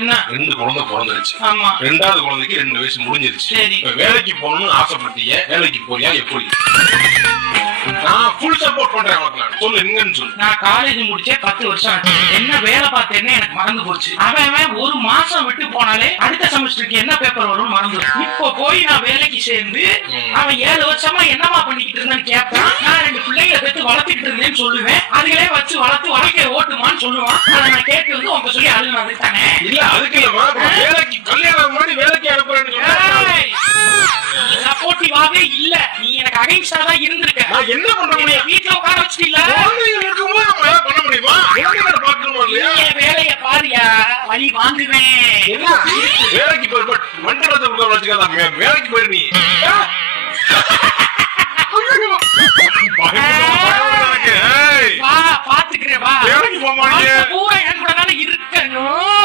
என்ன 2 குழந்தை பிறந்துருச்சு. ஆமா 2வது குழந்தைக்கு 2 வயசு முடிஞ்சிருச்சு. சரி வேலைக்கு போகணும்னு ஆசைப்பட்டீங்க, வேலைக்கு போறியா எப்படி? நான் ஃபுல் சப்போர்ட் பண்றேன் உனக்கு. நான் சொல்லு எங்கன்னு சொல்லு. நான் காலேஜ் முடிச்சே 10 வருஷம் ஆச்சு. என்ன வேலை பார்த்தேன்னு எனக்கு மறந்து போச்சு. அவன் ஒரு மாசம் விட்டு போனாலே அடுத்த செமஸ்டருக்கு என்ன பேப்பர் வரும்னு மறந்து. இப்போ போய் நான் வேலைக்கு சேர்ந்து அவன் 7 வருஷமா என்னமா பண்ணிக்கிட்டு இருந்தேன்னு கேட்பான். நான் 2 பிள்ளைகளை பெற்று வளர்த்துக்கிட்டு இருந்தேன்னு சொல்லுவேன். அதுகளே வச்சு வளர்த்து வாழ்க்கையை ஓட்டுமான்னு சொல்லுவான். அதை நான் கேட்டு வந்து உங்க சொல்லி அழுகுனது தானே. இல்ல அதுக்கு இல்லமா, வேலைக்கு கல்யாணம் பண்ணி வேலைக்கு அனுப்புறேன்னு சப்போர்ட்டிவாவே இல்ல. நீ எனக்கு அகைன்ஸ்டா தான் இருந்திருக்க. நான் என்ன பண்றேன்? வீட்டுல உட்கார வச்சிட்டீல்ல. இருக்கும்போது நம்ம ஏதாவது பண்ண முடியுமா? பாக்கணுமா இல்லையா? வேலைய பாரியா, வழி வாங்குவேன். வேலைக்கு போய் மண்டலத்தை உட்கார வச்சுக்காத, வேலைக்கு போயிரு நீ. வா பாத்துக்கிறேன், வா. வேலைக்கு போக மாட்டேன். பூரா என் கூட தானே இருக்கணும்.